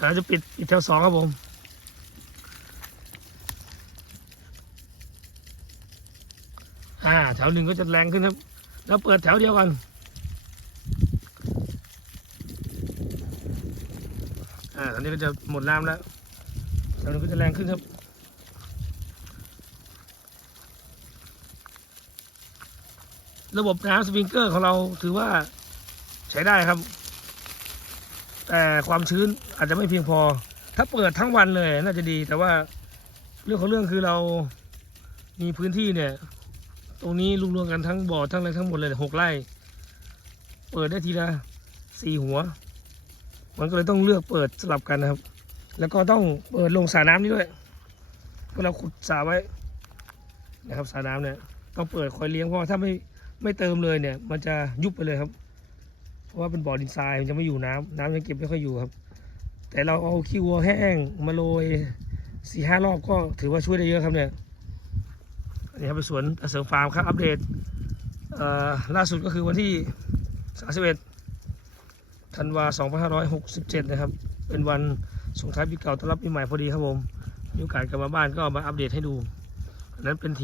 เราจะปิดปิดแถวสองครับผมอ่าแถวหนึ่งก็จะแรงขึ้นครับ แล้วเปิดแถวเดียวกันอ่าตอนนี้ก็จะหมดน้ำแล้วแถวหนึงก็จะแรงขึ้นครับระบบน้ำสปริงเกอร์ของเราถือว่าใช้ได้ครับ แต่ความชื้นอาจจะไม่เพียงพอ ถ้าเปิดทั้งวันเลยน่าจะดี แต่ว่าเรื่องของเรื่องคือเรามีพื้นที่เนี่ย ตรงนี้รวมๆกันทั้งบ่อทั้งอะไรทั้งหมดเลยหกไร่ เปิดได้ทีละสี่หัว มันก็เลยต้องเลือกเปิดสลับกันนะครับ แล้วก็ต้องเปิดลงสระน้ำนี้ด้วยเพราะเราขุดสระไว้นะครับสระน้ำเนี่ยต้องเปิดคอยเลี้ยงเพราะถ้าไม่ไม่เติมเลยเนี่ย มันจะยุบไปเลยครับ ราะว่าเป็นบ่อดินทรายมันจะไม่อยู่น้ำน้ำยังเก็บไม่ค่อยอยู่ครับ แต่เราเอาขี้วัวแห้งมาโรยสี่ห้ารอบก็ถือว่าช่วยได้เยอะครับเนี่ยนนี้ครับเป็นสวนเสริมฟาร์มครับ อัปเดตล่าสุดก็คือวันที่31ธันวา2567 นะครับ เป็นวันส่งท้ายปีเก่าต้อนรับปีใหม่พอดีครับผมมีโอกาสกลับมาบ้านก็เอามาอัปเดตให้ดูนนั้นเป็นเถียง